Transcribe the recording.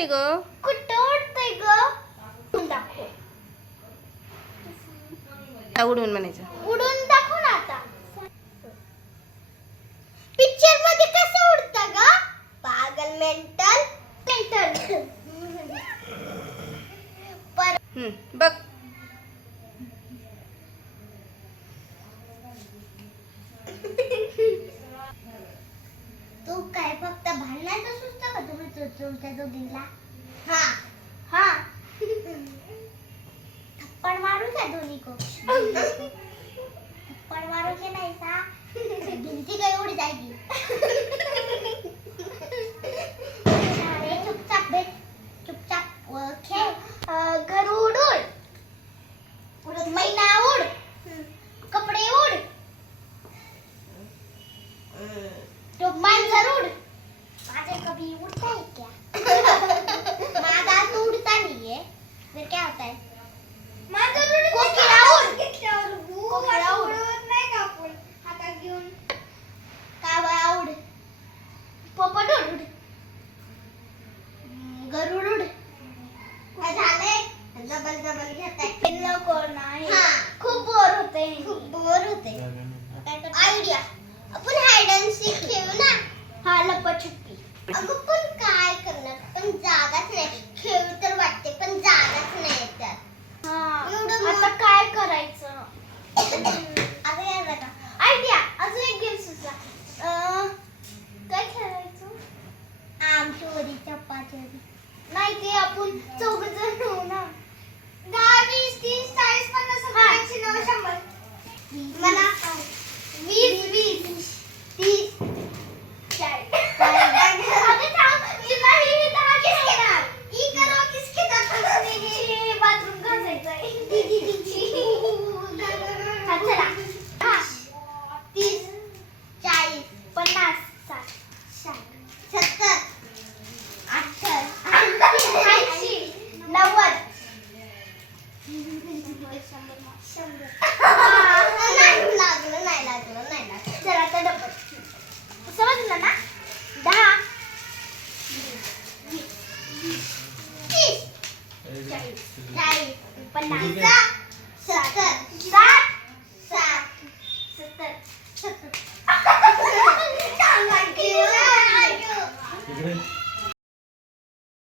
उडतय ग उडतय ग? उडून म्हणायचं. उडून आता. पिक्चरमध्ये कसं उडत ग? पागल मेंटल मेंटल बघ. तुमच्या दोघींना. हा. हा. थप्पड मारू का दोन्ही को. थप्पड मारू की नाही सा? भिंती काय उडी जायची अरे चुपचाप भेट चुपचाप खेळ. घर उड उड मैना उड कपडे उड तो मांजर उड कभी उड़ता है क्या? माझा तो उड़ता नहीं है। फिर क्या होता है? कोकिला उड कोकिला उड। कावळा उड। पोपट उड गरुड उड। काय झालंय डबल डबल घेताय नको नाही खूप बोर होते खूप बोर होते आयडिया आपण हाइड अँड सीक खेळू ना। हा अगं पण काय करणार? पण जागाच नाही. खेळ तर वाटते पण जागाच नाही त्यात. एवढं आता काय करायचं? आता बघा. आयडिया अजून एक गेम सुचला. अं, काय खेळायचं? नाही ते आपण चौघ जण होऊ ना. दहा 打个